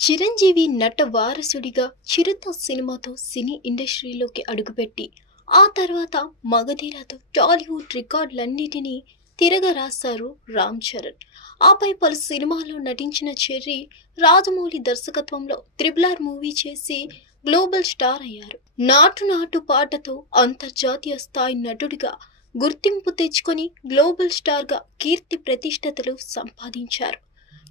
చిరంజీవి నట వారసుడిగా 'చిరుత' సినిమాతో సినీ ఇండస్ట్రీలోకి అడుగుపెట్టి, ఆ తర్వాత 'మగధీర'తో టాలీవుడ్ రికార్డులన్నిటినీ తిరగరాశారు రామ్ చరణ్. ఆపై పలు సినిమాల్లో నటించిన చెర్రీ, రాజమౌళి దర్శకత్వంలో 'త్రిబుల్ ఆర్' మూవీ చేసి గ్లోబల్ స్టార్ అయ్యారు. 'నాటు నాటు' పాటతో అంతర్జాతీయ స్థాయి నటుడిగా గుర్తింపు తెచ్చుకొని గ్లోబల్ స్టార్గా కీర్తి ప్రతిష్టతలు సంపాదించారు.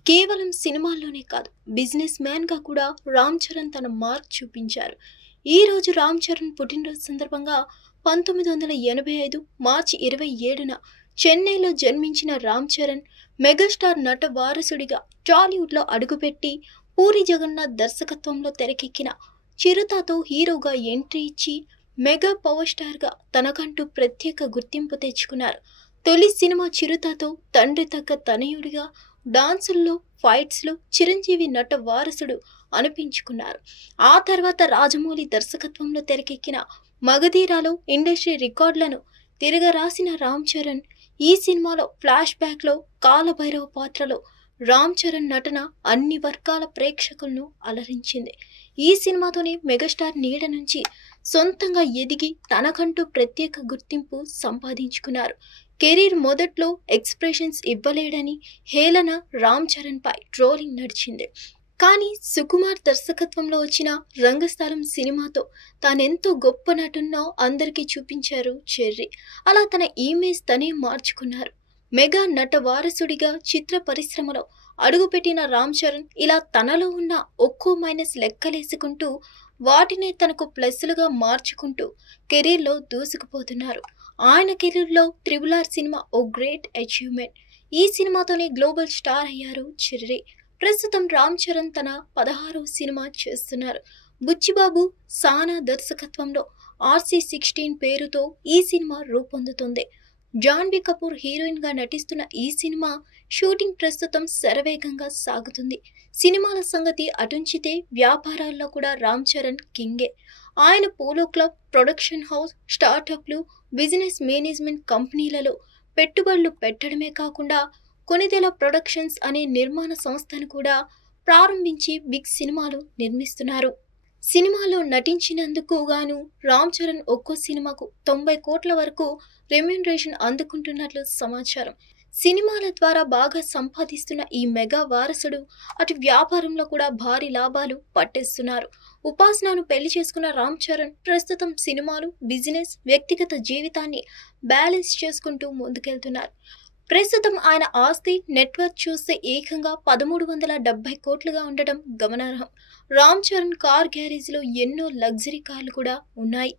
కేవలం సినిమాల్లోనే కాదు, బిజినెస్ మ్యాన్గా కూడా రామ్ చరణ్ తన మార్క్ చూపించారు. ఈ రోజు రామ్ చరణ్ పుట్టినరోజు సందర్భంగా 1985 మార్చి 27న చెన్నైలో జన్మించిన రామ్ చరణ్ మెగాస్టార్ నట వారసుడిగా టాలీవుడ్లో అడుగుపెట్టి, పూరి జగన్నాథ్ దర్శకత్వంలో తెరకెక్కిన 'చిరుత'తో హీరోగా ఎంట్రీ ఇచ్చి మెగా పవర్ స్టార్గా తనకంటూ ప్రత్యేక గుర్తింపు తెచ్చుకున్నారు. తొలి సినిమా 'చిరుత'తో తండ్రి తగ్గ తనయుడిగా డాన్సుల్లో, ఫైట్స్లో చిరంజీవి నట వారసుడు అనిపించుకున్నారు. ఆ తర్వాత రాజమౌళి దర్శకత్వంలో తెరకెక్కిన 'మగధీర'లో ఇండస్ట్రీ రికార్డులను తిరగరాసిన రామ్ చరణ్ ఈ సినిమాలో ఫ్లాష్ బ్యాక్లో కాలభైరవ పాత్రలో రామ్ చరణ్ నటన అన్ని వర్గాల ప్రేక్షకులను అలరించింది. ఈ సినిమాతోనే మెగాస్టార్ నీడ నుంచి సొంతంగా ఎదిగి తనకంటూ ప్రత్యేక గుర్తింపు సంపాదించుకున్నారు. కెరీర్ మొదట్లో ఎక్స్ప్రెషన్స్ ఇవ్వలేడని హేళన రామ్ చరణ్ పై ట్రోలింగ్ నడిచింది. కానీ సుకుమార్ దర్శకత్వంలో వచ్చిన 'రంగస్థలం' సినిమాతో తానెంతో గొప్ప నటున్నో అందరికీ చూపించారు చెర్రీ. అలా తన ఇమేజ్ తనే మార్చుకున్నారు. మెగా నట వారసుడిగా చిత్ర పరిశ్రమలో అడుగుపెట్టిన రామ్ చరణ్ ఇలా తనలో ఉన్న ఒక్కో మైనస్ లెక్కలేసుకుంటూ వాటినే తనకు ప్లస్లుగా మార్చుకుంటూ కెరీర్లో దూసుకుపోతున్నారు. ఆయన కెరీర్లో 'త్రిబుల్ ఆర్' సినిమా ఓ గ్రేట్ అచీవ్మెంట్. ఈ సినిమాతోనే గ్లోబల్ స్టార్ అయ్యారు చెర్రీ. ప్రస్తుతం రామ్ చరణ్ తన 16వ సినిమా చేస్తున్నారు. బుచ్చిబాబు, సానా దర్శకత్వంలో RC16 పేరుతో ఈ సినిమా రూపొందుతుంది. జాన్వీ కపూర్ హీరోయిన్గా నటిస్తున్న ఈ సినిమా షూటింగ్ ప్రస్తుతం శరవేగంగా సాగుతుంది. సినిమాల సంగతి అటుంచితే వ్యాపారాల్లో కూడా రామ్ చరణ్ కింగే. ఆయన పోలో క్లబ్, ప్రొడక్షన్ హౌస్, స్టార్టప్లు, బిజినెస్ మేనేజ్మెంట్ కంపెనీలలో పెట్టుబడులు పెట్టడమే కాకుండా కొనిదెల ప్రొడక్షన్స్ అనే నిర్మాణ సంస్థను కూడా ప్రారంభించి బిగ్ సినిమాలు నిర్మిస్తున్నారు. సినిమాలో నటించినందుకు గాను రామ్ చరణ్ ఒక్కో సినిమాకు 90 కోట్ల వరకు రెమ్యూనరేషన్ అందుకుంటున్నట్లు సమాచారం. సినిమాల ద్వారా బాగా సంపాదిస్తున్న ఈ మెగా వారసుడు అటు వ్యాపారంలో కూడా భారీ లాభాలు పట్టేస్తున్నారు. ఉపాసనను పెళ్లి చేసుకున్న రామ్ చరణ్ ప్రస్తుతం సినిమాలు, బిజినెస్, వ్యక్తిగత జీవితాన్ని బ్యాలెన్స్ చేసుకుంటూ ముందుకెళ్తున్నారు. ప్రస్తుతం ఆయన ఆస్తి నెట్వర్క్ చూస్తే ఏకంగా 1370 కోట్లుగా ఉండటం గమనార్హం. రామ్ చరణ్ కార్ గ్యారేజ్లో ఎన్నో లగ్జరీ కార్లు కూడా ఉన్నాయి.